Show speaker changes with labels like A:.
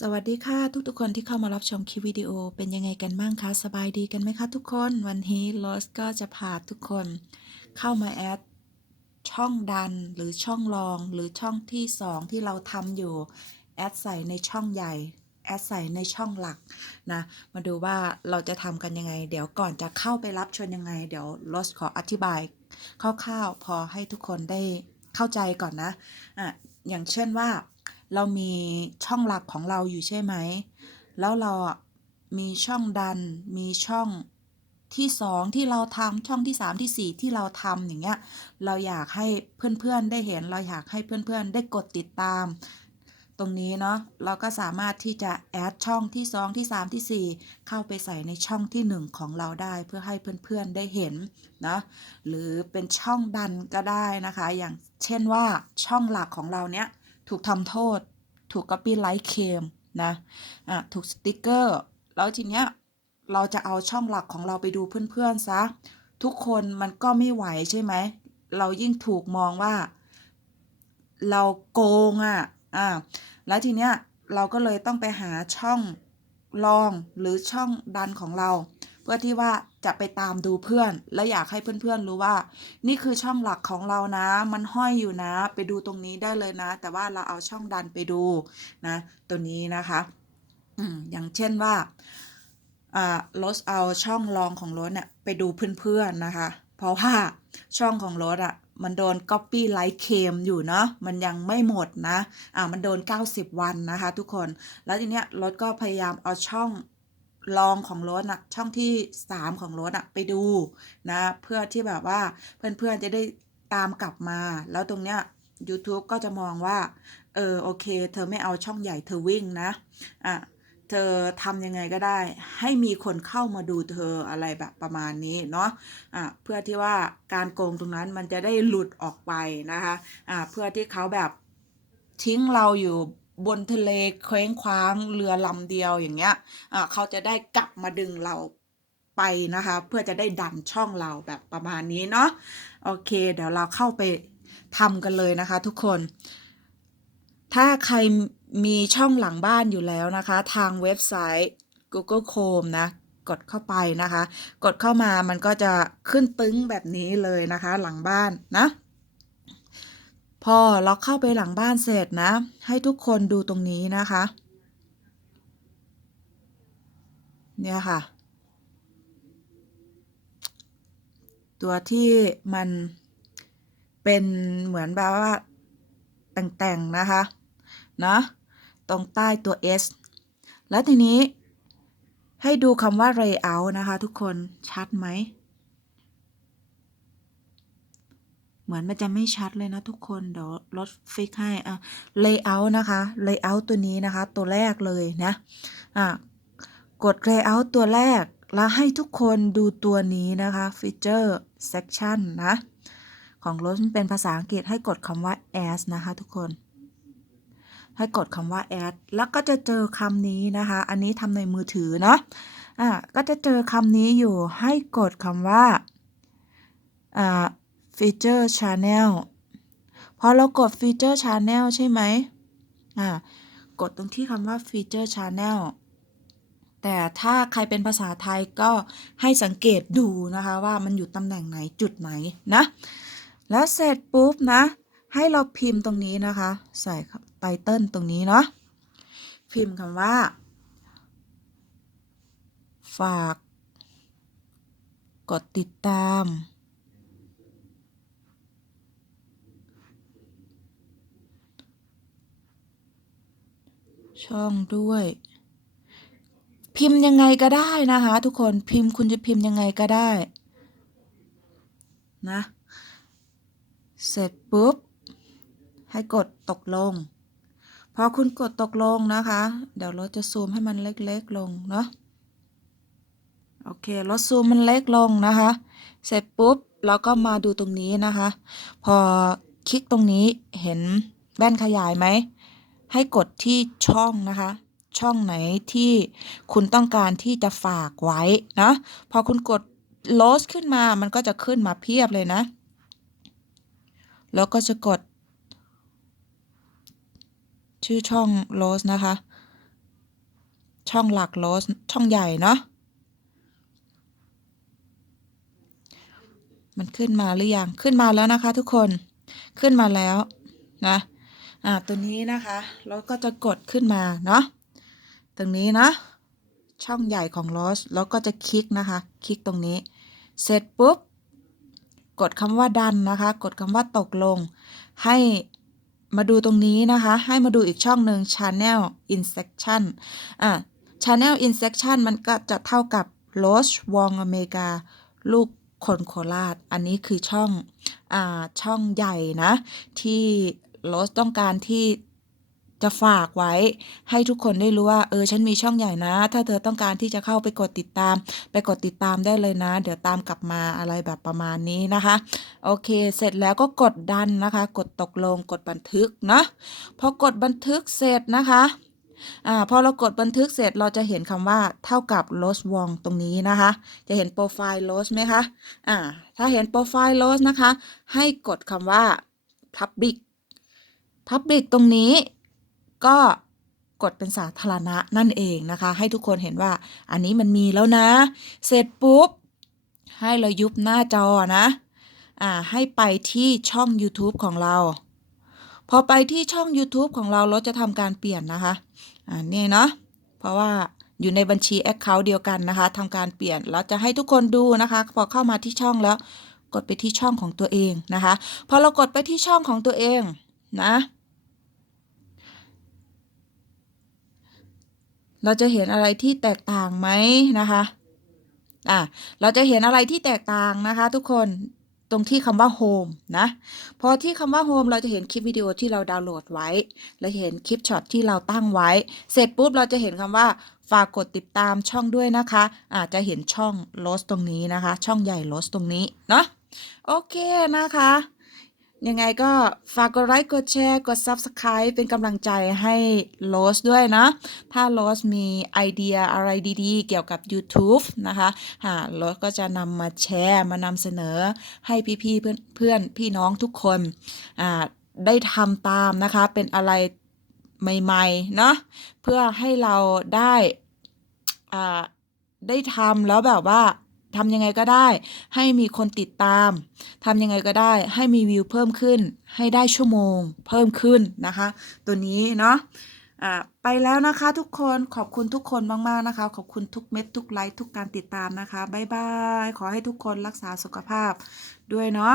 A: สวัสดีค่ะทุกๆคนที่เข้ามารับชมคลิปวิดีโอเป็นยังไงกันบ้างคะ สบายดีกันไหมคะทุกคนวันนี้โรสก็จะพาทุกคนเข้ามาแอดช่องดันหรือช่องรองหรือช่องที่ 2 ที่เราทำอยู่ แอดใส่ในช่องใหญ่ แอดใส่ในช่องหลักนะ มาดูว่าเราจะทำกันยังไง เดี๋ยวก่อนจะเข้าไปรับชมยังไง เดี๋ยวโรสขออธิบายคร่าวๆพอให้ทุกคนได้เข้าใจก่อนนะอะอย่างเช่นว่า เรามีช่องหลักของเราอยู่ใช่ไหม แล้วเราอะมีช่องดัน มีช่องที่สองที่เราทำช่องที่สามที่สี่ที่เราทำอย่างเงี้ย เราอยากให้เพื่อนๆได้เห็น เราอยากให้เพื่อนๆได้กดติดตาม ตรงนี้เนาะ เราก็สามารถที่จะแอดช่องที่สองที่สามที่สี่เข้าไปใส่ในช่องที่หนึ่งของเราได้เพื่อให้เพื่อนๆได้เห็นนะหรือเป็นช่องดันก็ได้นะคะ อย่างเช่นว่าช่องหลักของเราเนี้ย ถูกทำโทษ ถูก copyright claim นะอะถูกสติกเกอร์ แล้วทีเนี้ยเราจะเอาช่องหลักของเราไปดูเพื่อนๆซะ ทุกคนมันก็ไม่ไหวใช่ไหม เรายิ่งถูกมองว่า เราโกงอะอ่าแล้วทีเนี้ยเราก็เลยต้องไปหาช่องรองหรือช่องดันของเรา เพื่อที่ว่าจะไปตามดูเพื่อน และอยากให้เพื่อนๆรู้ว่า นี่คือช่องหลักของเรานะ มันห้อยอยู่นะ ไปดูตรงนี้ได้เลยนะ แต่ว่าเราเอาช่องดันไปดูนะ ตัวนี้นะคะอย่างเช่นว่าอ่าลดเอาช่องรองของรถเนี่ยไปดูเพื่อนๆนะคะ เพราะว่าช่องของรถอะมันโดน copyright claim อยู่เนาะ มันยังไม่หมดนะ อ่า มันโดน 90 วันนะคะทุกคน แล้วทีเนี้ยรถก็พยายามเอาช่อง รองของรถอะช่องที่ 3 ของรถอะไปดูนะ เพื่อที่แบบว่าเพื่อนๆจะได้ตามกลับมา แล้วตรงเนี้ย YouTube ก็จะมองว่า เออโอเค เธอไม่เอาช่องใหญ่เธอวิ่งนะ อะ เธอทำยังไงก็ได้ ให้มีคนเข้ามาดูเธออะไรแบบประมาณนี้เนาะ อะ เพื่อที่ว่าการโกงตรงนั้นมันจะได้หลุดออกไปนะคะ อะ เพื่อที่เขาแบบทิ้งเราอยู่ บนทะเลเคว้งคว้างเรือลำเดียวอย่างเงี้ยเขาจะได้กลับมาดึงเราไปนะคะ เพื่อจะได้ดันช่องเราแบบประมาณนี้เนาะโอเค เดี๋ยวเราเข้าไปทำกันเลยนะคะ ทุกคน ถ้าใครมีช่องหลังบ้านอยู่แล้วนะคะ ทางเว็บไซต์ Google Chrome นะกดเข้าไปนะคะ กดเข้ามามันก็จะขึ้นตึ้งแบบนี้เลยนะคะ หลังบ้านนะ พอเราเข้าไปหลังบ้านเสร็จนะ ให้ทุกคนดูตรงนี้นะคะ เนี่ยค่ะ ตัวที่มันเป็นเหมือนแบบว่าแต่งๆนะคะนะตรงใต้ตัว S แล้วทีนี้ให้ดูคำว่า layout นะคะทุกคนชัดไหม เหมือนมันจะไม่ชัดเลยนะทุกคนเดี๋ยวลดฟิกให้อะ layout นะคะ layout ตัวนี้นะคะ ตัวแรกเลยนะอะกด layout ตัวแรก แล้วให้ทุกคนดูตัวนี้นะคะ feature section นะ ของรถมันเป็นภาษาอังกฤษให้กดคำว่า as นะคะทุกคนให้กดคำว่า add แล้วก็จะเจอคำนี้นะคะ อันนี้ทำในมือถือเนาะ อะก็จะเจอคำนี้อยู่ ให้กดคำว่า อ่า feature channel พอเรากด feature channel ใช่ไหมอ่ากดตรงที่คำว่า feature channel แต่ถ้าใครเป็นภาษาไทยก็ให้สังเกตดูนะคะว่ามันอยู่ตำแหน่งไหนจุดไหนนะ แล้วเสร็จปุ๊บนะ ให้เราพิมพ์ตรงนี้นะคะ ใส่ไตเติลตรงนี้เนาะพิมพ์คำว่า ฝาก กดติดตาม ช่องด้วย พิมพ์ยังไงก็ได้นะคะ ทุกคนพิมพ์คุณจะพิมพ์ยังไงก็ได้นะ เสร็จปุ๊บ ให้กดตกลง พอคุณกดตกลงนะคะ เดี๋ยวเราจะซูมให้มันเล็กๆลงเนาะโอเคลดซูมมันเล็กลงนะคะ เสร็จปุ๊บเราก็มาดูตรงนี้นะคะ พอคลิกตรงนี้เห็นแว่นขยายไหม ให้กดที่ช่องนะคะ ช่องไหนที่คุณต้องการที่จะฝากไว้นะ พอคุณกด l o s ขึ้นมามันก็จะขึ้นมาเพียบเลยนะ แล้วก็จะกด ชื่อช่อง l o s นะคะ ช่องหลักโรสช่องใหญ่เนาะมันขึ้นมาหรือยัง ขึ้นมาแล้วนะคะทุกคน ขึ้นมาแล้วนะ อ่าตัวนี้นะคะเราก็จะกดขึ้นมาเนาะตรงนี้นะช่องใหญ่ของโรสแล้วก็จะคลิกนะคะคลิกตรงนี้ เสร็จปุ๊บ กดคำว่าดันนะคะ กดคำว่าตกลง ให้มาดูตรงนี้นะคะ ให้มาดูอีกช่องหนึ่ง Channel Insection อะ Channel Insection มันก็จะเท่ากับ Rose Wong Omega ลูกคนโคราช อันนี้คือช่อง อ่า ช่องใหญ่นะ ที่ โรสต้องการที่จะฝากไว้ให้ทุกคนได้รู้ว่า เออ ฉันมีช่องใหญ่นะ ถ้าเธอต้องการที่จะเข้าไปกดติดตาม ไปกดติดตามได้เลยนะ เดี๋ยวตามกลับมาอะไรแบบประมาณนี้นะคะ โอเค เสร็จแล้วก็กดดันนะคะ กดตกลงกดบันทึกนะพอกดบันทึกเสร็จนะคะอ่าพอเรากดบันทึกเสร็จเราจะเห็นคำว่าเท่ากับ Rose Wong ตรงนี้นะคะ จะเห็นโปรไฟล์ Rose ไหมคะอ่าถ้าเห็นโปรไฟล์ Rose นะคะ ให้กดคำว่า Public Public ตรงนี้ก็กดเป็นสาธารณะนั่นเองนะคะ ให้ทุกคนเห็นว่าอันนี้มันมีแล้วนะ เสร็จปุ๊บ ให้เรายุบหน้าจอนะอ่าให้ไปที่ช่อง YouTube ของเรา พอไปที่ช่อง YouTube ของเราเราจะทำการเปลี่ยนนะคะอ่านี่เนาะเพราะว่าอยู่ในบัญชี Account เดียวกันนะคะทำการเปลี่ยนเราจะให้ทุกคนดูนะคะ พอเข้ามาที่ช่องแล้ว กดไปที่ช่องของตัวเองนะคะ พอเรากดไปที่ช่องของตัวเอง นะ เราจะเห็นอะไรที่แตกต่างไหมนะคะอะเราจะเห็นอะไรที่แตกต่างนะคะ ทุกคนตรงที่คำว่า Home นะ พอที่คำว่า Home เราจะเห็นคลิปวิดีโอที่เราดาวน์โหลดไว้ เราเห็นคลิปช็อตที่เราตั้งไว้ เสร็จปุ๊บเราจะเห็นคำว่าฝากกดติดตามช่องด้วยนะคะ อาจจะเห็นช่องโรสตรงนี้นะคะ ช่องใหญ่โรสตรงนี้ เนาะ โอเคนะคะ ยังไงก็ฝากกดไลค์กดแชร์กด Subscribe เป็นกำลังใจให้โรสด้วยนะ ถ้าโรสมีไอเดียอะไรดีๆ เกี่ยวกับ YouTube นะคะฮะโรสก็จะนำมาแชร์มานำเสนอให้พี่ๆเพื่อนเพื่อนพี่น้องทุกคนอ่าได้ทำตามนะคะ เป็นอะไรใหม่ๆ เนาะเพื่อให้เราได้อ่าได้ทำแล้วแบบว่า ทำยังไงก็ได้ ให้มีคนติดตามทำยังไงก็ได้ ให้มีวิวเพิ่มขึ้น ให้ได้ชั่วโมง เพิ่มขึ้นนะคะ ตัวนี้เนาะไปแล้วนะคะทุกคนขอบคุณทุกคนมาก ๆ นะคะ ขอบคุณทุกเม็ดทุกไลค์ทุกการติดตามนะคะ บ๊ายบาย ขอให้ทุกคนรักษาสุขภาพด้วยเนาะ